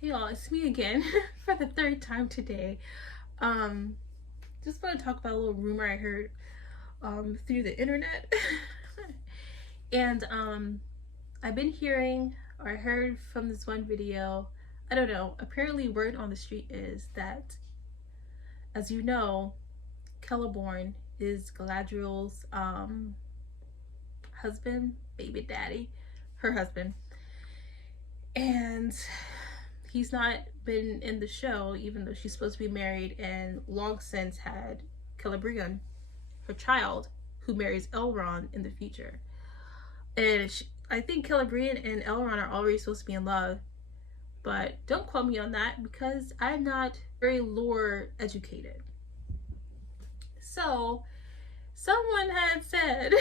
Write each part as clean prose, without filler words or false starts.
Hey y'all, it's me again for the third time today. Just want to talk about a little rumor I heard through the internet. And I've been hearing or I heard from this one video, I don't know, apparently word on the street is that, as you know, Celeborn is Galadriel's husband, baby daddy, her husband. And he's not been in the show, even though she's supposed to be married and long since had Celebrian, her child, who marries Elrond in the future. And I think Celebrian and Elrond are already supposed to be in love, but don't quote me on that because I'm not very lore educated. So, someone had said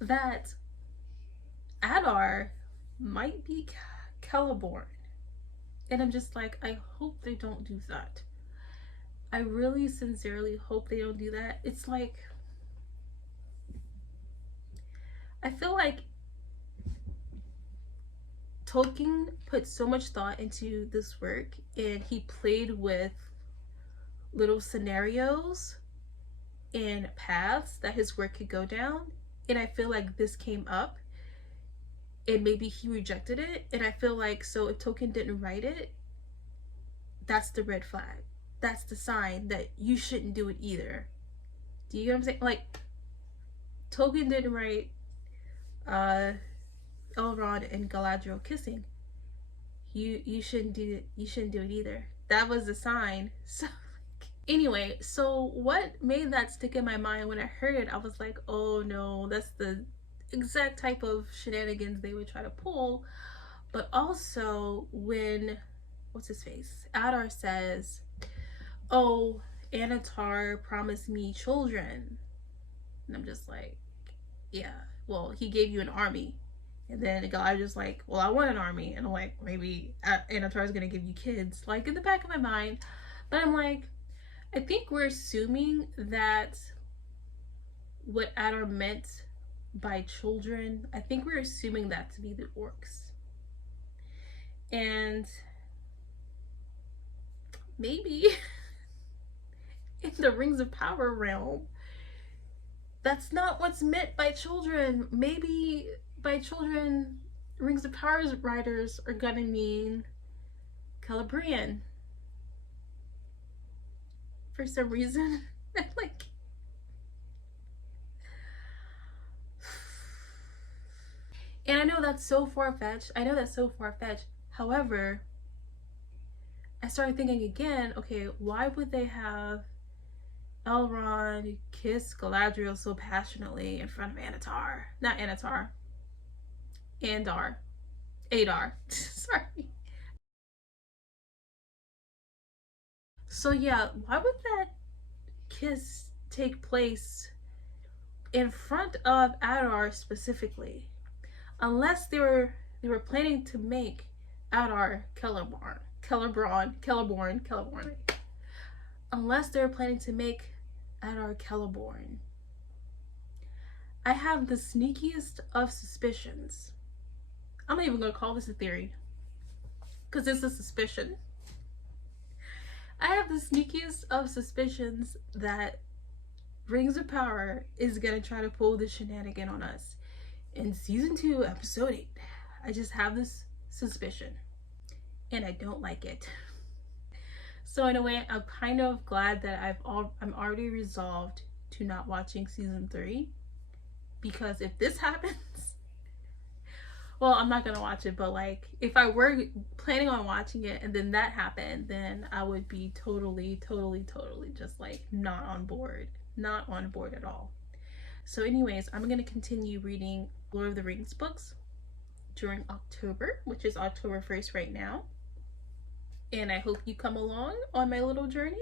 that Adar might be Celeborn. And I'm just like, I hope they don't do that. I really sincerely hope they don't do that. It's like, I feel like Tolkien put so much thought into this work and he played with little scenarios and paths that his work could go down. And I feel like this came up and maybe he rejected it. And I feel like, so if Tolkien didn't write it, that's the red flag. That's the sign that you shouldn't do it either. Do you get what I'm saying? Like, Tolkien didn't write Elrond and Galadriel kissing. You shouldn't do it. You shouldn't do it either. That was a sign. So anyway, so what made that stick in my mind when I heard it? I was like, oh no, that's the exact type of shenanigans they would try to pull. But also when, what's his face, Adar says, oh, Anatar promised me children, and I'm just like, yeah, well, he gave you an army. And then the guy just like, well, I want an army. And I'm like, maybe Anatar is gonna give you kids, like in the back of my mind. But I'm like, I think we're assuming that what Adar meant by children, I think we're assuming that to be the orcs. And maybe in the Rings of Power realm, that's not what's meant by children. Maybe by children, Rings of Power writers are gonna mean Celebrian. For some reason, like, and I know that's so far-fetched. However, I started thinking again, okay, why would they have Elrond kiss Galadriel so passionately in front of Anatar? Not Anatar. Adar. Sorry. So yeah, why would that kiss take place in front of Adar specifically? Unless they were planning to make Adar Celeborn. Unless they were planning to make Adar Celeborn. I have the sneakiest of suspicions. I'm not even gonna call this a theory, because it's a suspicion. I have the sneakiest of suspicions that Rings of Power is gonna try to pull this shenanigan on us in season 2, episode 8. I just have this suspicion, and I don't like it. So in a way, I'm kind of glad that I'm already resolved to not watching season 3, because if this happens, well, I'm not gonna watch it, but like if I were planning on watching it and then that happened, then I would be totally just like not on board at all. So anyways, I'm gonna continue reading Lord of the Rings books during October, which is October 1st right now, and I hope you come along on my little journey.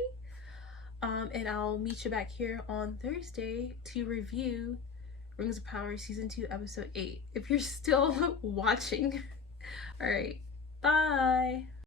And I'll meet you back here on Thursday to review Rings of Power season 2 episode 8 if you're still watching. All right, bye.